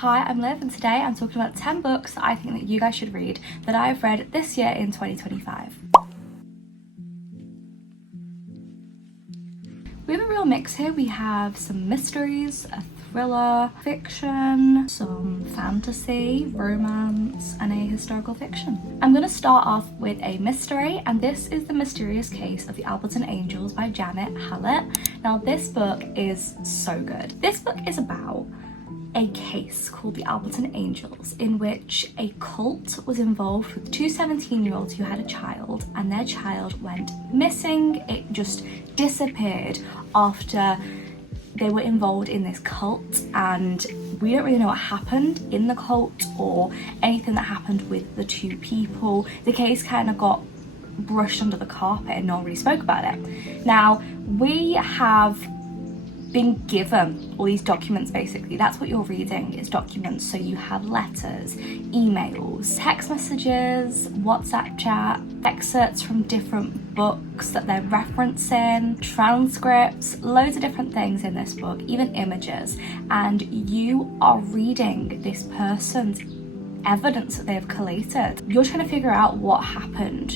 Hi, I'm Liv, and today I'm talking about 10 books that I think that you guys should read that I have read this year in 2025. We have a real mix here. We have some mysteries, a thriller, fiction, some fantasy, romance, and a historical fiction. I'm going to start off with a mystery, and this is The Mysterious Case of the Alberton Angels by Janet Hallett. Now, this book is so good. This book is about a case called the Alberton Angels, in which a cult was involved with two 17-year-olds who had a child, and their child went missing. It just disappeared after they were involved in this cult, and we don't really know what happened in the cult or anything that happened with the two people. The case kind of got brushed under the carpet and no one really spoke about it. Now, we have been given all these documents. Basically, that's what you're reading, is documents. So you have letters, emails, text messages, WhatsApp chat, excerpts from different books that they're referencing, transcripts, loads of different things in this book, even images, and you are reading this person's evidence that they have collated. You're trying to figure out what happened,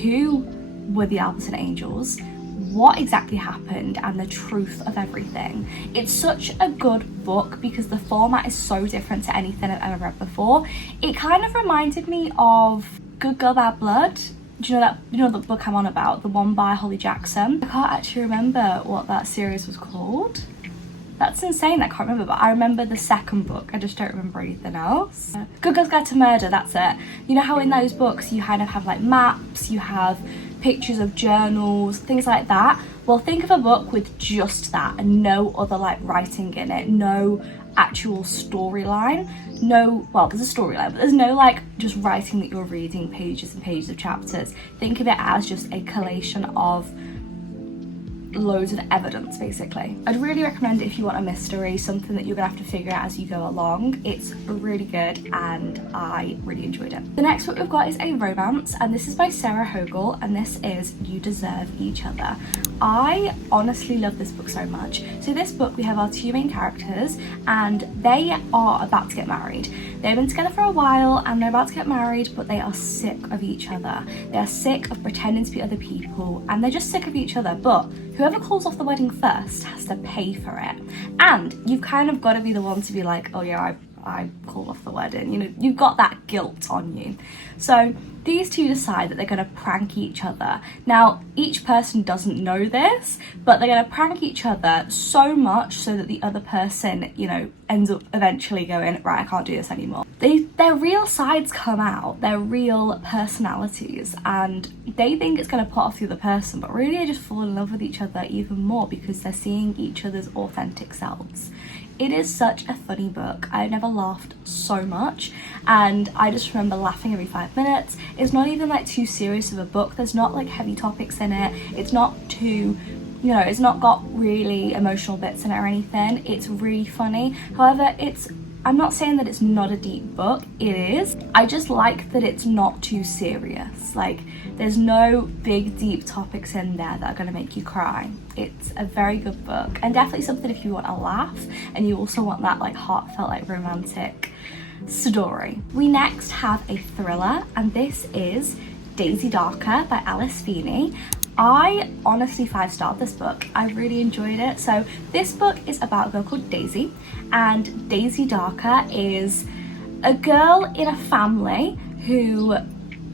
who were the Alberton Angels, what exactly happened, and the truth of everything. It's such a good book because the format is so different to anything I've ever read before. It kind of reminded me of Good Girl Bad Blood. Do you know the book I'm on about, the one by Holly Jackson? I can't actually remember what that series was called. That's insane, I can't remember, but I remember the second book. I just don't remember anything else. Good Girl's Guide to Murder, that's it. You know how in those books you kind of have like maps, you have pictures of journals, things like that? Well, think of a book with just that and no other like writing in it, no actual storyline. No, well, there's a storyline, but there's no like just writing that you're reading, pages and pages of chapters. Think of it as just a collation of loads of evidence, basically. I'd really recommend it if you want a mystery, something that you're gonna have to figure out as you go along. It's really good and I really enjoyed it. The next book we've got is a romance, and this is by Sarah Hogel, and this is You Deserve Each Other. I honestly love this book so much. So this book, we have our two main characters and they are about to get married. They've been together for a while and they're about to get married, but they are sick of each other. They are sick of pretending to be other people, and they're just sick of each other, but whoever calls off the wedding first has to pay for it. And you've kind of got to be the one to be like, oh yeah, I called off the wedding. You know, you've got that guilt on you. So these two decide that they're going to prank each other. Now, each person doesn't know this, but they're going to prank each other so much so that the other person, you know, ends up eventually going, right, I can't do this anymore. Their real sides come out, their real personalities, and they think it's going to put off the other person, but really they just fall in love with each other even more because they're seeing each other's authentic selves. It is such a funny book. I've never laughed so much, and I just remember laughing every 5 minutes. It's not even like too serious of a book. There's not like heavy topics in it. It's not too, you know, it's not got really emotional bits in it or anything. It's really funny. However, I'm not saying that it's not a deep book, it is. I just like that it's not too serious. Like, there's no big deep topics in there that are gonna make you cry. It's a very good book, and definitely something if you want a laugh and you also want that like heartfelt, like romantic story. We next have a thriller, and this is Daisy Darker by Alice Feeney. I honestly 5-starred this book. I really enjoyed it. So this book is about a girl called Daisy, and Daisy Darker is a girl in a family who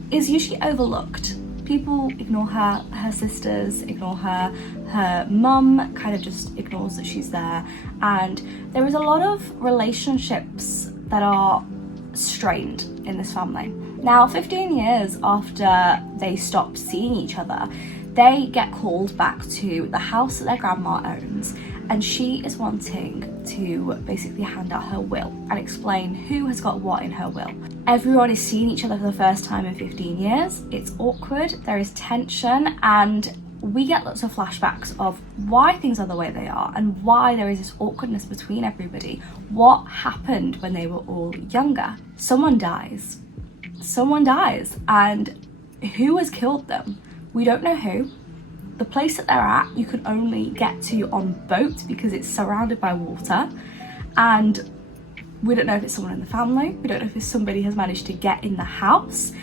is usually overlooked. People ignore her, her sisters ignore her mum kind of just ignores that she's there, and there is a lot of relationships that are strained in this family. Now, 15 years after they stopped seeing each other, they get called back to the house that their grandma owns, and she is wanting to basically hand out her will and explain who has got what in her will. Everyone is seeing each other for the first time in 15 years. It's awkward, there is tension, and we get lots of flashbacks of why things are the way they are and why there is this awkwardness between everybody. What happened when they were all younger? Someone dies, and who has killed them? We don't know who. The place that they're at, you can only get to on boat because it's surrounded by water, and We don't know if it's someone in the family. We don't know if it's somebody has managed to get in the house.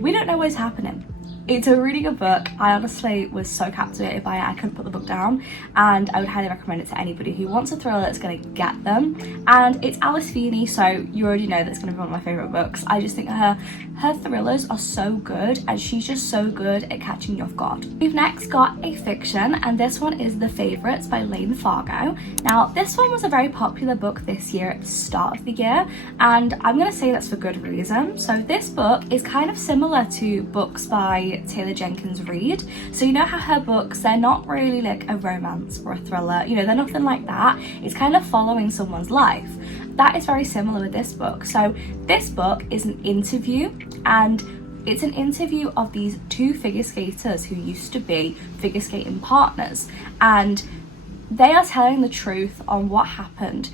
We don't know what's happening. It's a really good book. I honestly was so captivated by it, I couldn't put the book down, and I would highly recommend it to anybody who wants a thriller that's going to get them. And it's Alice Feeney, so you already know that's going to be one of my favourite books. I just think her thrillers are so good, and she's just so good at catching you off guard. We've next got a fiction, and this one is The Favourites by Lane Fargo. Now, this one was a very popular book this year at the start of the year, and I'm going to say that's for good reason. So this book is kind of similar to books by Taylor Jenkins Reid. So you know how her books, they're not really like a romance or a thriller, you know, they're nothing like that. It's kind of following someone's life. That is very similar with this book. So this book is an interview, and it's an interview of these two figure skaters who used to be figure skating partners, and they are telling the truth on what happened,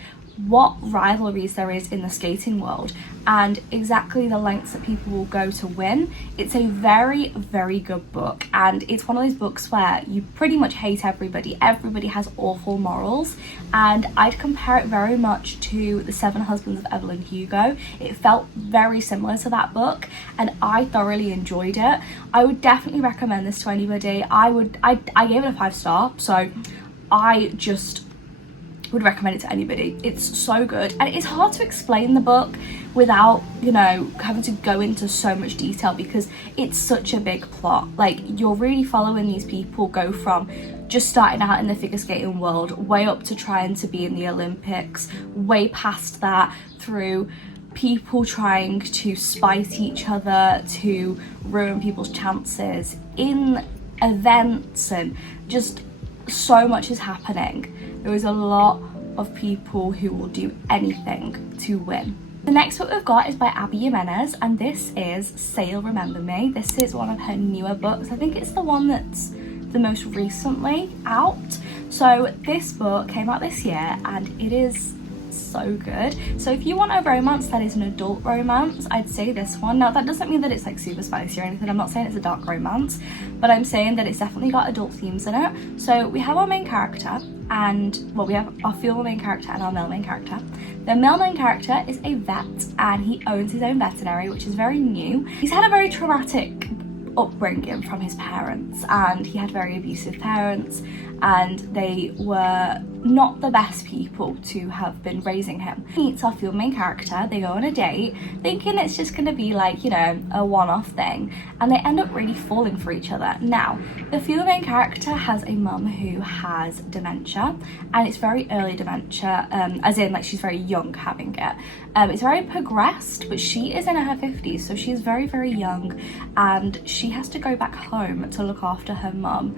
what rivalries there is in the skating world, and exactly the lengths that people will go to win. It's a very, very good book, and it's one of those books where you pretty much hate everybody. Everybody has awful morals, and I'd compare it very much to The Seven Husbands of Evelyn Hugo. It felt very similar to that book, and I thoroughly enjoyed it. I would definitely recommend this to anybody. I gave it a 5-star, so I just would recommend it to anybody. It's so good, and it's hard to explain the book without, you know, having to go into so much detail because it's such a big plot. Like, you're really following these people go from just starting out in the figure skating world way up to trying to be in the Olympics, way past that, through people trying to spite each other, to ruin people's chances in events, and just so much is happening. There is a lot of people who will do anything to win. The next book we've got is by Abby Jimenez, and this is Sail Remember Me. This is one of her newer books. I think it's the one that's the most recently out. So this book came out this year, and it is so good. So if you want a romance that is an adult romance, I'd say this one. Now, that doesn't mean that it's like super spicy or anything. I'm not saying it's a dark romance, but I'm saying that it's definitely got adult themes in it. So we have our main character, and well, we have our female main character and our male main character. The male main character is a vet, and he owns his own veterinary, which is very new. He's had a very traumatic upbringing from his parents, and he had very abusive parents, and they were not the best people to have been raising him. He meets our female main character, they go on a date thinking it's just going to be like, you know, a one-off thing, and they end up really falling for each other. Now, the female main character has a mum who has dementia, and it's very early dementia, as in like she's very young having it. It's very progressed, but she is in her 50s, so she's very, very young, and she has to go back home to look after her mum.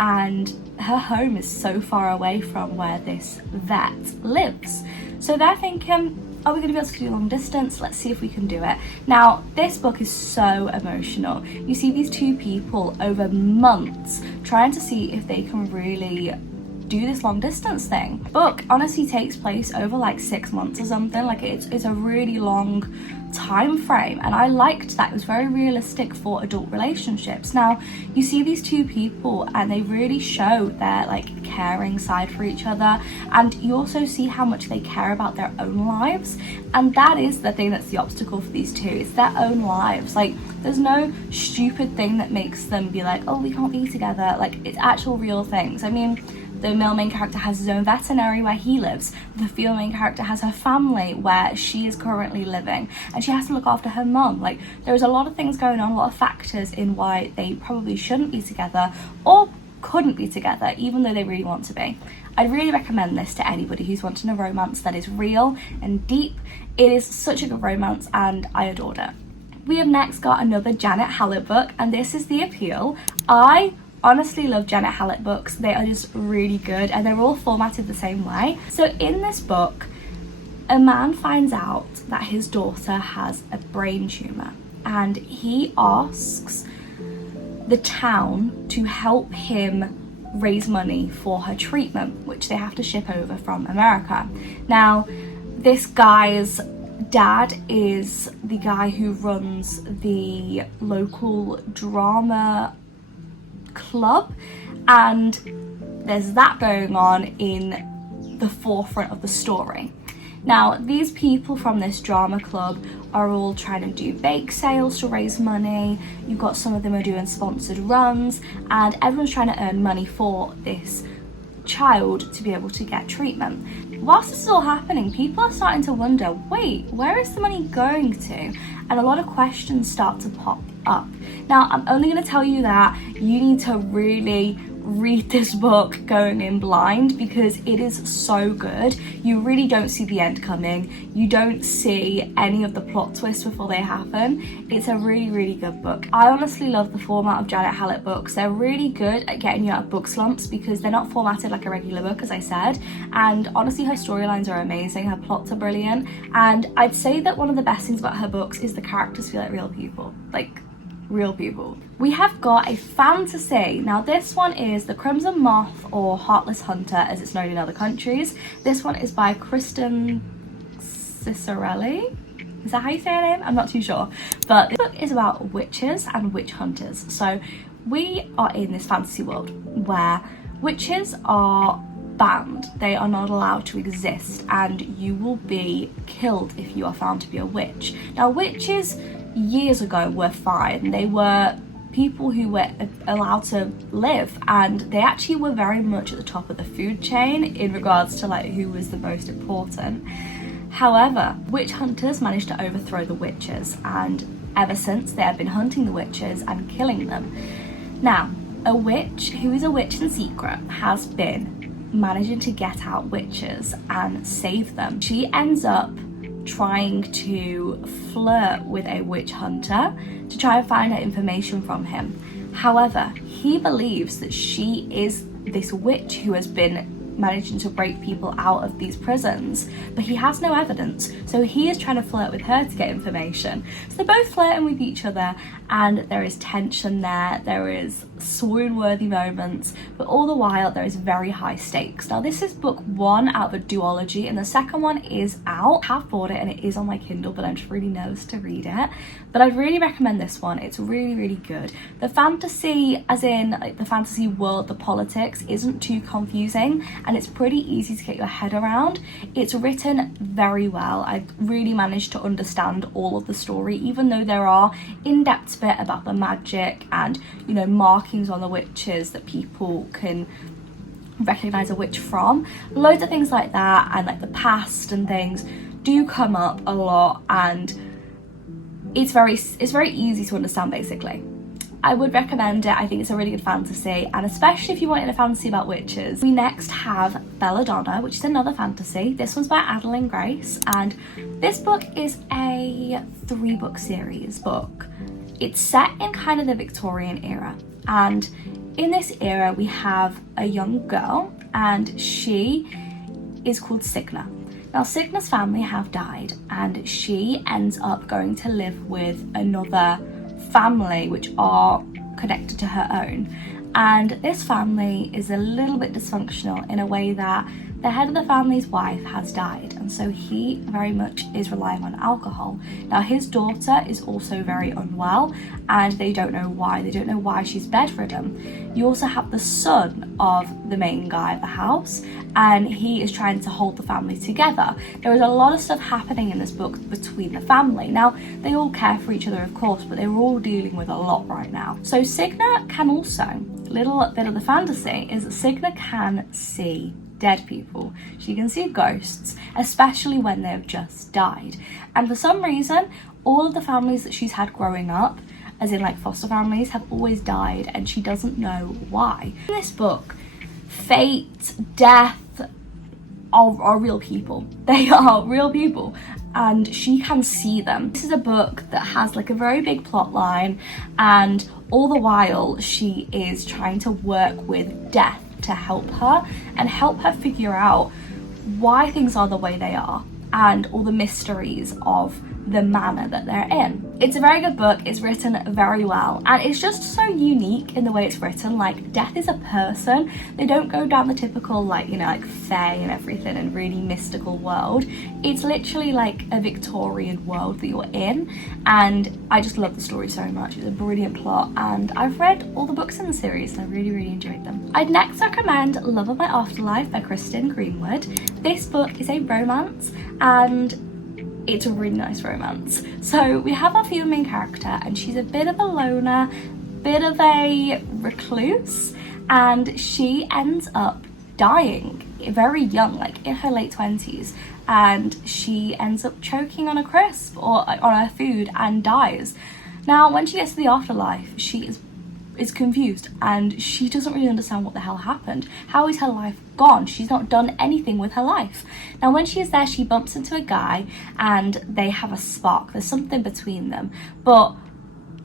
And her home is so far away from where this vet lives. So they're thinking, are we going to be able to do long distance? Let's see if we can do it. Now, this book is so emotional. You see these two people over months trying to see if they can really do this long distance thing. The book honestly takes place over like 6 months or something. Like, it's a really long time frame, and I liked that. It was very realistic for adult relationships. Now, you see these two people, and they really show their like caring side for each other, and you also see how much they care about their own lives, and that is the thing that's the obstacle for these two. It's their own lives. Like, there's no stupid thing that makes them be like, oh, we can't be together. Like, it's actual real things. I mean, the male main character has his own veterinary where he lives. The female main character has her family where she is currently living, and she has to look after her mum. Like, there's a lot of things going on, a lot of factors in why they probably shouldn't be together or couldn't be together, even though they really want to be. I'd really recommend this to anybody who's wanting a romance that is real and deep. It is such a good romance, and I adored it. We have next got another Janet Hallett book, and this is The Appeal. I honestly love Janet Hallett books. They are just really good, and they're all formatted the same way. So in this book, a man finds out that his daughter has a brain tumor, and he asks the town to help him raise money for her treatment, which they have to ship over from America. Now, this guy's dad is the guy who runs the local drama club, and there's that going on in the forefront of the story. Now, these people from this drama club are all trying to do bake sales to raise money. You've got some of them are doing sponsored runs, and everyone's trying to earn money for this child to be able to get treatment. Whilst this is all happening, people are starting to wonder, wait, where is the money going to? And a lot of questions start to pop up. Now, I'm only going to tell you that you need to really read this book going in blind, because it is so good. You really don't see the end coming. You don't see any of the plot twists before they happen. It's a really, really good book. I honestly love the format of Janet Hallett books. They're really good at getting you out of book slumps because they're not formatted like a regular book, as I said. And honestly, her storylines are amazing. Her plots are brilliant. And I'd say that one of the best things about her books is the characters feel like real people. Like, real people. We have got a fantasy. Now this one is The Crimson Moth, or Heartless Hunter as it's known in other countries. This one is by Kristen Cicerelli. Is that how you say her name? I'm not too sure. But this book is about witches and witch hunters. So we are in this fantasy world where witches are banned. They are not allowed to exist, and you will be killed if you are found to be a witch. Now witches years ago were fine. They were people who were allowed to live, and they actually were very much at the top of the food chain in regards to like who was the most important. However, witch hunters managed to overthrow the witches, and ever since they have been hunting the witches and killing them. Now, a witch who is a witch in secret has been managing to get out witches and save them. She ends up trying to flirt with a witch hunter to try and find out information from him. However, he believes that she is this witch who has been managing to break people out of these prisons, but he has no evidence, so he is trying to flirt with her to get information. So they're both flirting with each other, and there is tension there is swoon-worthy moments, but all the while there is very high stakes. Now this is book one out of a duology, and the second one is out. I have bought it and it is on my Kindle, but I'm just really nervous to read it. But I'd really recommend this one. It's really, really good. The fantasy, as in like the fantasy world, the politics, isn't too confusing, and it's pretty easy to get your head around. It's written very well. I really managed to understand all of the story, even though there are in-depth bit about the magic and, you know, markings on the witches that people can recognize a witch from. Loads of things like that, and like the past and things do come up a lot, and it's very easy to understand basically. I would recommend it. I think it's a really good fantasy, and especially if you wanted a fantasy about witches. We next have Belladonna, which is another fantasy. This one's by Adeline Grace, and this book is a 3-book series book. It's set in kind of the Victorian era, and in this era we have a young girl, and she is called Signa. Now Signa's family have died, and she ends up going to live with another family which are connected to her own, and this family is a little bit dysfunctional in a way that the head of the family's wife has died, and so he very much is relying on alcohol. Now his daughter is also very unwell, and they don't know why she's bedridden. You also have the son of the main guy of the house, and he is trying to hold the family together. There is a lot of stuff happening in this book between the family. Now they all care for each other, of course, but they're all dealing with a lot right now. So Signa can also, little bit of the fantasy is that Signa can see dead people. She can see ghosts, especially when they've just died. And for some reason, all of the families that she's had growing up, as in like foster families, have always died, and she doesn't know why. In this book, fate, death are real people. They are real people, and she can see them. This is a book that has like a very big plot line, and all the while she is trying to work with death to help her and help her figure out why things are the way they are and all the mysteries of the manner that they're in. It's a very good book. It's written very well, and it's just so unique in the way it's written. Like, death is a person. They don't go down the typical like, you know, like fae and everything and really mystical world. It's literally like a Victorian world that you're in, and I just love the story so much. It's a brilliant plot, and I've read all the books in the series and I really enjoyed them. I'd next recommend Love of My Afterlife by Kristen Greenwood. This book is a romance, and it's a really nice romance. So we have our female main character, and she's a bit of a loner, bit of a recluse, and she ends up dying very young, like in her late 20s, and she ends up choking on a crisp or on her food and dies. Now when she gets to the afterlife, she is confused and she doesn't really understand what the hell happened. How is her life gone? She's not done anything with her life. Now when she is there, she bumps into a guy and they have a spark. There's something between them, but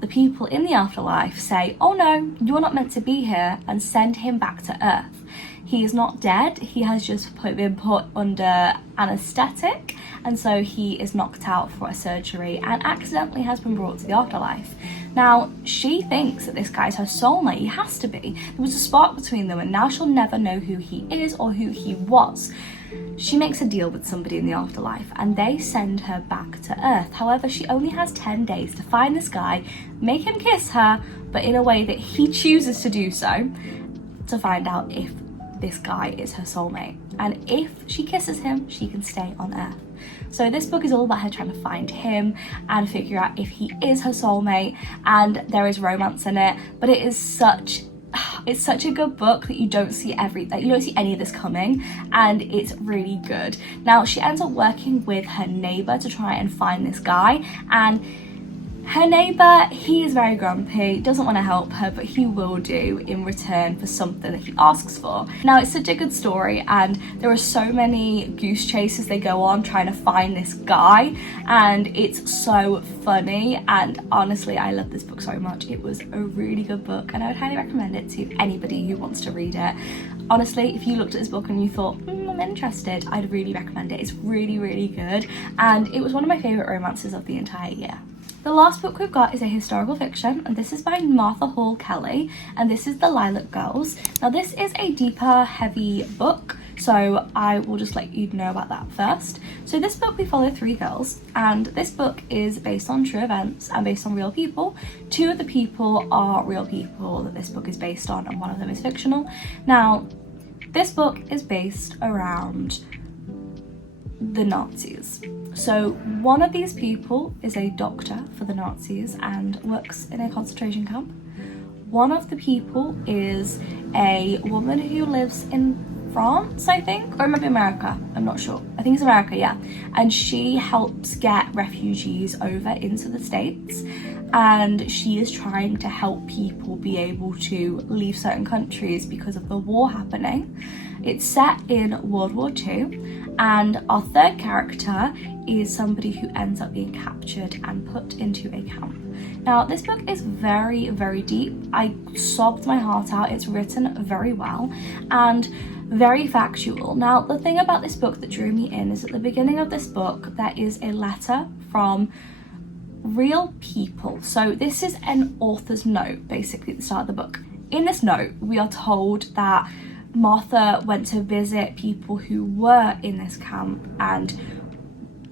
the people in the afterlife say, oh no, you're not meant to be here, and send him back to Earth. He is not dead, he has just been put under anaesthetic, and so he is knocked out for a surgery and accidentally has been brought to the afterlife. Now, she thinks that this guy's her soulmate. He has to be. There was a spark between them, and now she'll never know who he is or who he was. She makes a deal with somebody in the afterlife and they send her back to Earth. However, she only has 10 days to find this guy, make him kiss her, but in a way that he chooses to do so, to find out if this guy is her soulmate. And if she kisses him, she can stay on Earth. So this book is all about her trying to find him and figure out if he is her soulmate, and there is romance in it, but it's such a good book that you don't see any of this coming, and it's really good. Now she ends up working with her neighbour to try and find this guy, and her neighbour, he is very grumpy, doesn't want to help her, but he will do in return for something that he asks for. Now it's such a good story, and there are so many goose chases they go on trying to find this guy, and it's so funny, and honestly I love this book so much. It was a really good book and I would highly recommend it to anybody who wants to read it. Honestly, if you looked at this book and you thought, I'm interested, I'd really recommend it. It's really, really good, and it was one of my favourite romances of the entire year. The last book we've got is a historical fiction, and this is by Martha Hall Kelly, and this is The Lilac Girls. Now this is a deeper, heavy book, so I will just let you know about that first. So this book, we follow 3 girls, and this book is based on true events and based on real people. 2 of the people are real people that this book is based on, and one of them is fictional. Now this book is based around the Nazis. So one of these people is a doctor for the Nazis and works in a concentration camp. One of the people is a woman who lives in France, I think, or maybe America, I'm not sure. I think it's America, yeah. And she helps get refugees over into the States, and she is trying to help people be able to leave certain countries because of the war happening. It's set in World War II, and our third character is somebody who ends up being captured and put into a camp. Now this book is very, very deep. I sobbed my heart out. It's written very well and very factual. Now the thing about this book that drew me in is at the beginning of this book there is a letter from real people. So this is an author's note basically at the start of the book. In this note we are told that Martha went to visit people who were in this camp and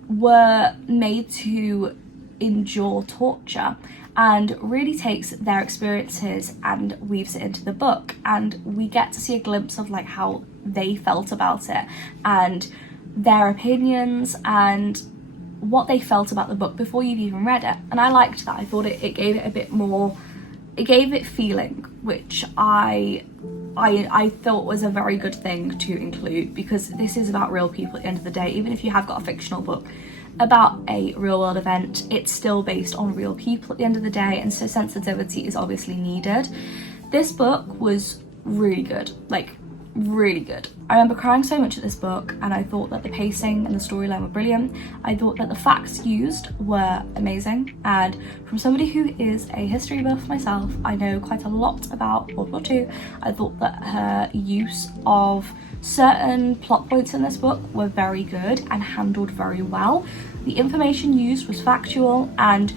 were made to endure torture, and really takes their experiences and weaves it into the book, and we get to see a glimpse of like how they felt about it and their opinions and what they felt about the book before you've even read it. And I liked that. I thought it gave it a bit more, it gave it feeling, which I thought was a very good thing to include, because this is about real people at the end of the day. Even if you have got a fictional book about a real world event, it's still based on real people at the end of the day, and so sensitivity is obviously needed. This book was really good, like really good. I remember crying so much at this book, and I thought that the pacing and the storyline were brilliant. I thought that the facts used were amazing, and from somebody who is a history buff myself, I know quite a lot about World War II. I thought that her use of certain plot points in this book were very good and handled very well. The information used was factual and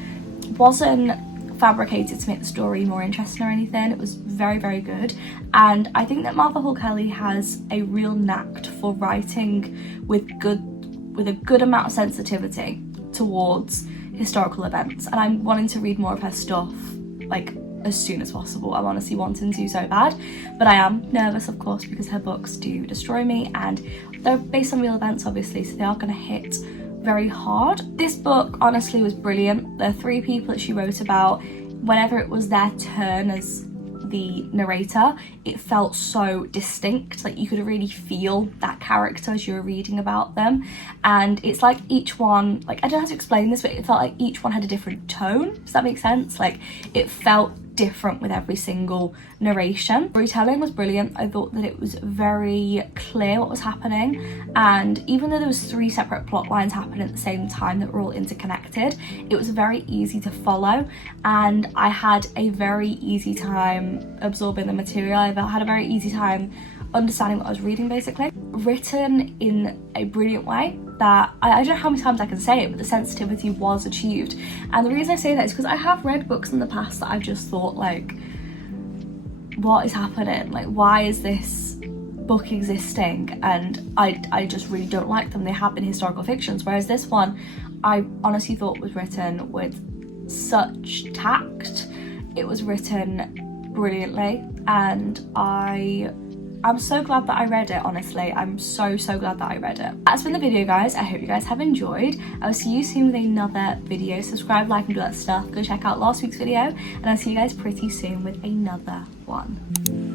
wasn't fabricated to make the story more interesting or anything. It was very, very good, and I think that Martha Hall Kelly has a real knack for writing with a good amount of sensitivity towards historical events, and I'm wanting to read more of her stuff, like as soon as possible. I'm honestly wanting to so bad, but I am nervous, of course, because her books do destroy me, and they're based on real events, obviously, so they are going to hit very hard. This book honestly was brilliant. The 3 people that she wrote about, whenever it was their turn as the narrator, it felt so distinct, like you could really feel that character as you were reading about them. And it's like each one, like I don't know how to explain this, but it felt like each one had a different tone. Does that make sense? Like it felt different with every single narration. Storytelling was brilliant. I thought that it was very clear what was happening, and even though there was 3 separate plot lines happening at the same time that were all interconnected, it was very easy to follow, and I had a very easy time absorbing the material. I had a very easy time understanding what I was reading, basically. Written in a brilliant way that I don't know how many times I can say it, but the sensitivity was achieved. And the reason I say that is because I have read books in the past that I've just thought, like, what is happening? Like, why is this book existing? And I just really don't like them. They have been historical fictions, whereas this one I honestly thought was written with such tact. It was written brilliantly, and I'm so glad that I read it, honestly. I'm so glad that I read it. That's been the video, guys. I hope you guys have enjoyed. I will see you soon with another video. Subscribe, like, and do that stuff. Go check out last week's video, and I'll see you guys pretty soon with another one.